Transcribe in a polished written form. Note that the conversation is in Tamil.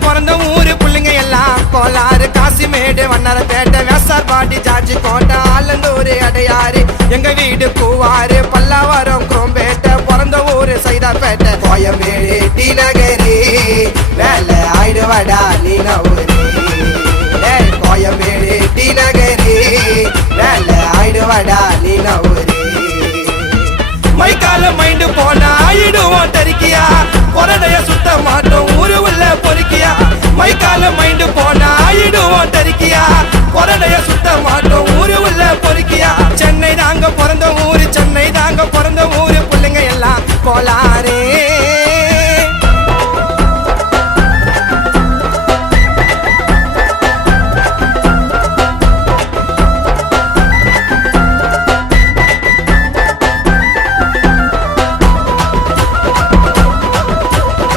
பிறந்த ஊரு புள்ளிங்க எல்லாம் கோலாறு காசிமேடு வண்ணாரப்பேட்டை வேசார்பாடி ஜார்ஜி கோட்டை ஆலந்தூர் அடையாறு எங்க வீடு பூவாறு பல்லாவரம் குரோம்பேட்டை பிறந்த ஊரு சைதாப்பேட்டை கோயம்பேடு டி